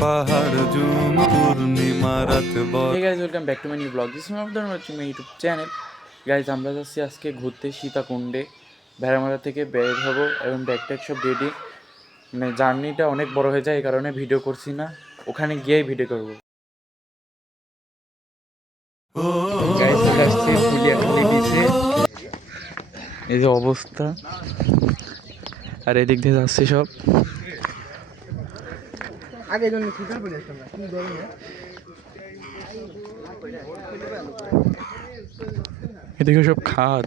পাহাড় জুম পূর্ণিমা রাত বল। Hey guys, welcome back to my new vlog. This is one of the watching my YouTube channel. Guys, আমরা যাচ্ছি আজকে ঘুরতে সীতাকুণ্ডে। ভেড়ামারা থেকে বের হব এবং ব্যাগট্যাগ সব রেডি। মানে জার্নিটা অনেক বড় হয়ে যায়, এই কারণে ভিডিও করছি না, ওখানে গিয়েই ভিডিও করব। গাইস, চলে আসছি ফুলিয়াখালী বিচে। এই যে অবস্থা, আর এদিক দিয়ে যাচ্ছে সব। এদিকে সব খাত।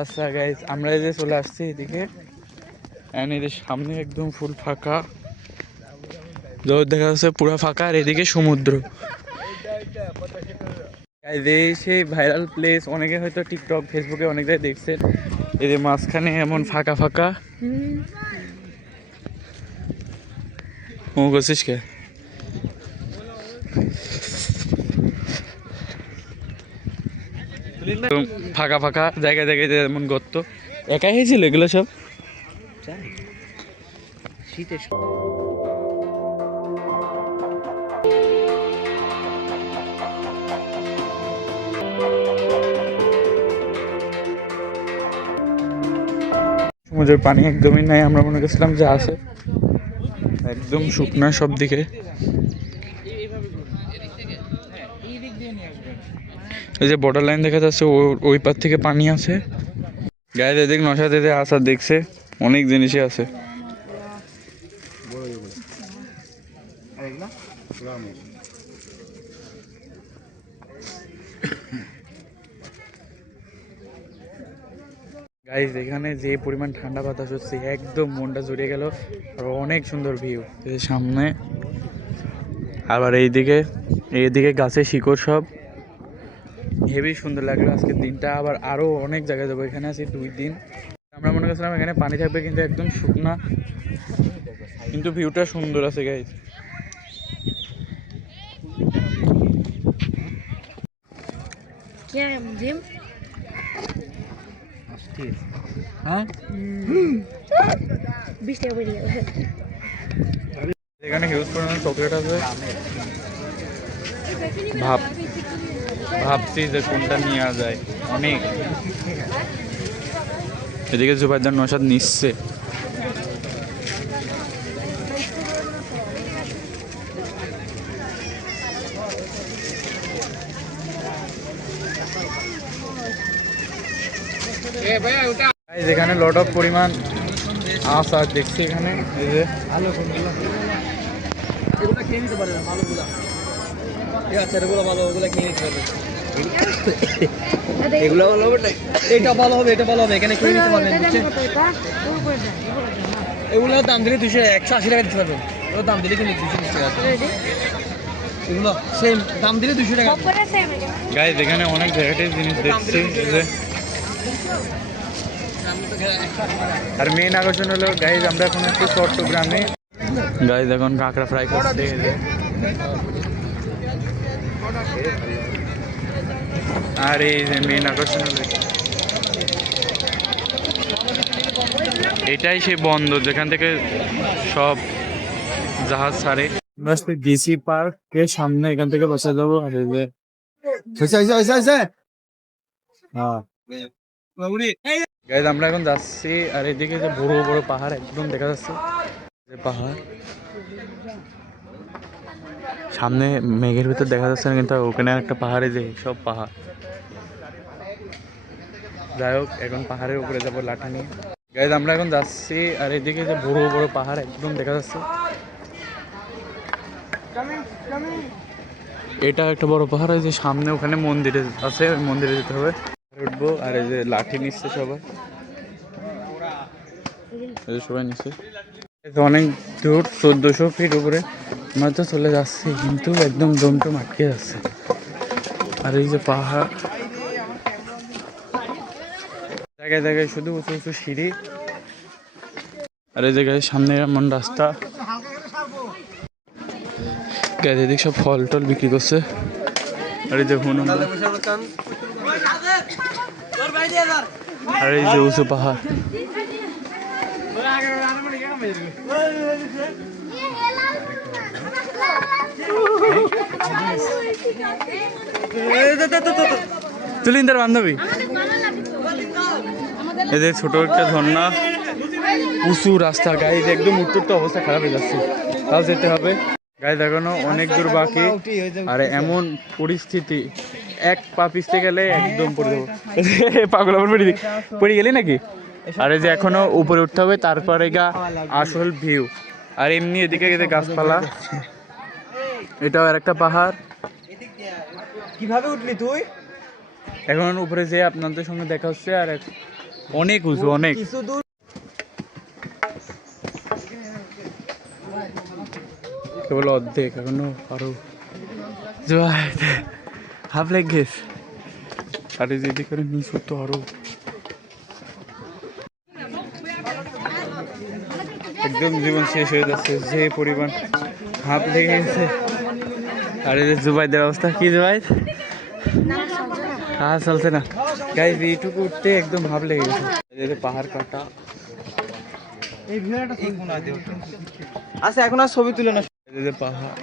আচ্ছা গাইস, আমরা এই যে চলে আসছি এদিকে, এদের সামনে একদম ফুল ফাঁকা, জোর দেখা যাচ্ছে পুরো ফাঁকা, আর এদিকে সমুদ্র। এই সেই ভাইরাল প্লেস, অনেকে হয়তো টিকটক ফেসবুকে অনেক জায়গায় দেখছেন। এদের মাঝখানে এমন ফাঁকা ফাঁকা। ও গেছিস কে? ফাঁকা ফাঁকা জায়গায় জায়গায় যেমন গর্ত। একাই হয়েছিল এগুলো সব? শীতের সমুদ্রের পানি একদমই নাই, আমরা মনে করছিলাম যে আছে, একদম শুকনা সব দিকে। এই যে বর্ডার লাইন দেখা যাচ্ছে, ওই পার থেকে পানি আছে। গায়ে এদিক নশাতে আসার দেখছে, অনেক জিনিসই আছে। গাইজ, এখানে যে পরিমাণ ঠান্ডা বাতাস হচ্ছে, একদম মনটা জুড়িয়ে গেল। আর অনেক সুন্দর ভিউ সামনে। আবার এইদিকে গাছে শিকড় সব, হেভি সুন্দর লাগলো আজকের দিনটা। আবার আরো অনেক জায়গায় যাবো, এখানে আছি 2 দিন। আমরা মনে করছিলাম এখানে পানি থাকবে, কিন্তু একদম শুকনা, কিন্তু ভিউটা সুন্দর আছে গাইজ। এখানে হিউজ পরিমাণ চকলেট আছে। ভাবছি যে কোনটা নেওয়া যায়, অনেক। এদিকে জুবাইদার নশাদ নিচ্ছে। এখানে লট অফ পরিমাণ আস আর দেখছি এখানে। এই যে এগুলো খেয়ে নিতে পারে না, ভালোগুলা আচ্ছা, এগুলো ভালো, ওগুলো খেয়ে নিতে পারবে। এগুলো ভালো হবে, এটা ভালো হবে, এটা ভালো হবে, এখানে খেয়ে নিতে পারবেন। এগুলোর দাম দিলে 180 টাকা দিতে পারবেন। ওর দাম দিলে কিন্তু 220 টাকা। এগুলো সেম দাম দিলে 200 টাকা। গাইজ, এখানে অনেক ভ্যারাইটিস জিনিস দেখছি। আর মেইন আকর্ষণ হলো গাইজ, আমরা এখন একটু চট্টগ্রামে। গাইজ, এখন কাঁকড়া ফ্রাই করতে। আর এই যে মেইন আকর্ষণ হলো এটাই সেই বন্দর যেখান থেকে সব জাহাজ ছাড়ে। ডিসি পার্কের সামনে, এখান থেকে বসে যাবো। আর এই যে গাইজ, আমরা এখন যাচ্ছি। আর এদিকে যে বড় বড় পাহাড় একদম দেখা যাচ্ছে, যে পাহাড় সামনে মেঘের ভিতর দেখা যাচ্ছে না, কিন্তু ওখানে একটা পাহাড়ে যে সব পাহাড়। যাই হোক, এখন পাহাড়ের উপরে যাবো লাঠি নিয়ে। গাইজ, আমরা এখন যাচ্ছি। আর এদিকে যে বড় বড় পাহাড় একদম দেখা যাচ্ছে, এটা একটা বড় পাহাড়। এই যে সামনে ওখানে মন্দিরে আছে, ওই মন্দিরে যেতে হবে, উঠবো। আর এই যে লাঠি নিচ্ছে সবাই, সবাই নিচ্ছে। অনেক দূর, 1400 ফিট উপরে আমরা তো চলে যাচ্ছি, কিন্তু একদম দমটম আটকে যাচ্ছে। আর এই যে পাহাড়, জায়গায় জায়গায় শুধু উঁচু উঁচু সিঁড়ি। আর এই জায়গায় সামনে এমন রাস্তা। এদিক সব ফল টল বিক্রি করছে। আর এই যে আর এই যে উঁচু পাহাড়। তুলিন তার বান্ধবী। এদের ছোট একটা ঝর্ণা, উঁচু রাস্তা, গাইজ একদম উত্তর তো অবস্থা খারাপ হয়ে যাচ্ছে, তাও যেতে হবে। গাইজ এখনো অনেক দূর বাকি, আর এমন পরিস্থিতি এক পা পিছতে গেলে একদম পড়ে যাবো। পাগল পড়ে গেলি নাকি? আর এই যে এখনো উপরে উঠতে হবে, তারপরে গা আসল ভিউ। আর এমনি এদিকে গেছে গাছপালা, এটাও আর একটা পাহাড়। কিভাবে উঠলি তুই? এখন উপরে যে আপনাদের সঙ্গে দেখা হচ্ছে, আর অনেক উঁচু, অনেক কিছু দূর কেবল অর্ধেক, এখনো আরো হাফ লেগ গেছে। আর এই যেদিকে করে নিচু তো আরো একদম জীবন শেষ হয়ে যাচ্ছে, যে পরিমাণ হাফ লেগে গেছে। আর এই যে জুবাইদের অবস্থা কি, জুবাইদ হ্যাঁ চলছে না গাইজ, এইটুকু উঠতে একদম হাফ লেগে গেছে। এই যে পাহাড় কাটা, এই ভিডিওটা আচ্ছা এখন আর ছবি তুলে না। এই যে পাহাড়,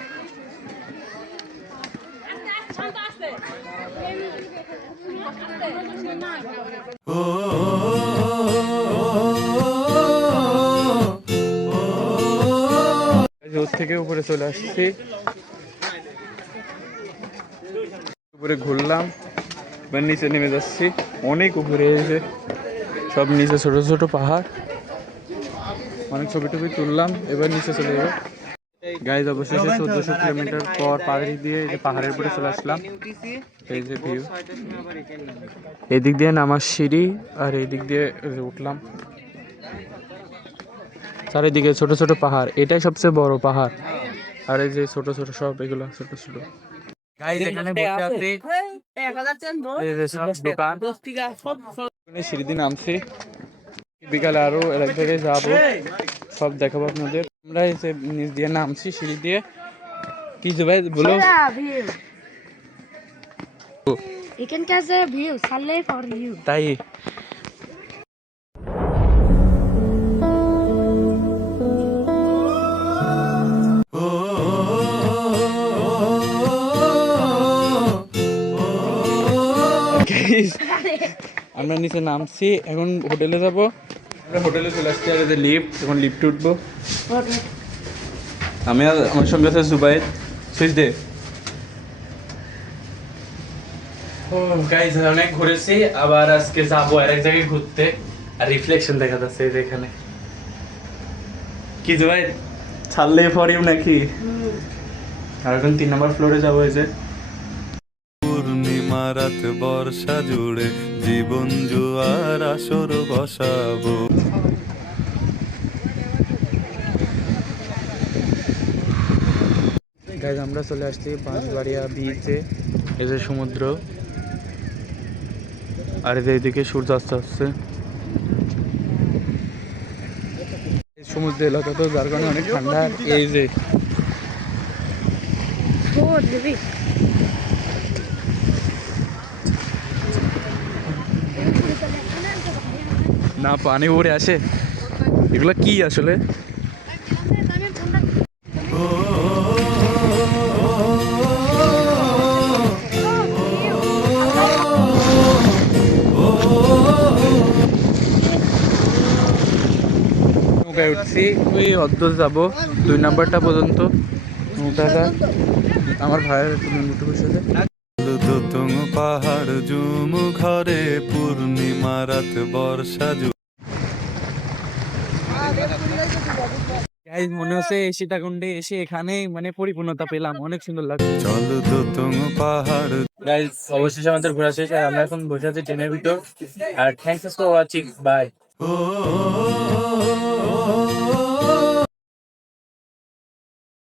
ওর থেকে উপরে চলে আসছি, উপরে ঘুরলাম, এবার নিচে নেমে যাচ্ছি। অনেক উপরে এসে সব নিচে ছোট ছোট পাহাড়, অনেক ছবি টবি তুললাম, এবার নিচে চলে যাবো। গাইজ অবশেষে 1400 কিলোমিটার পর পাহাড়ি দিয়ে এই যে পাহাড়ের উপরে চলে আসলাম। এই যে ভিউ, এদিক দিয়ে নামার সিঁড়ি, আর এই দিক দিয়ে উঠলাম। চারিদিকে ছোট ছোট পাহাড়, এটাই সবচেয়ে বড় পাহাড়। আর এই যে ছোট ছোট সব এগুলো ছোট ছোট। গাইজ এখানে বসে আছি, এই যে সব দোকান, সিঁড়ি দিয়ে নামছি। বিকালে আরো এক জায়গায় যাবো, সব দেখাবো আপনাদের। আমরা এই যে নিচ দিয়ে নামছি সিঁড়ি দিয়ে। কি যে ভাই বলো, এখানকার যে ভিউ সালে ফর ইউ। তাই আমরা নিচে নামছি, এখন হোটেলে যাব। আমরা হোটেলে চলে আসছি, আর লিফট, এখন লিফট উঠবো। আমি আর আমার সঙ্গে আছে জুবাইদ, সুইচ দে। ও গাইস অনেক ঘুরেছি, আবার আজকে যাবো আর এক জায়গায় ঘুরতে। আর রিফ্লেকশন দেখা যাচ্ছে এই যে এখানে। কি জুবাইদ ছাড়লে ফর ইউ নাকি? আর এখন 3 নম্বর ফ্লোরে যাবো। এই যে পূর্ণিমা রাত বর্ষা জুড়ে জীবন জুয়ার আসর বসাবো। গাইজ আমরা চলে আসছি বাঁশবাড়িয়া বিচে, এই যে সমুদ্র, আর এই যে এইদিকে সূর্যাস্ত আসছে। সমুদ্র এলাকা তো, যার কারণে অনেক ঠান্ডা। এই যে না পানি উড়ে আসে, এগুলো কি আসলে? নৌকায় উঠছি, ওই অর্ধ যাবো 2 নাম্বারটা পর্যন্ত নৌকাটা আমার ভাইয়ের মুঠো বসেছে। দুতুং পাহাড় জুম ঘরে পূর্ণিমা রাত বর্ষা জুড়ে। গাইজ মনে হচ্ছে সীতাকুণ্ডে এসে এখানে মানে পরিপূর্ণতা পেলাম, অনেক সুন্দর লাগছে। চল দুতুং পাহাড়। গাইজ অবশেষে আমাদের ঘোরা শেষ, আর আমরা এখন বসে আছি ট্রেনের ভিতর। আর থ্যাংকস ফর ওয়াচিং, বাই।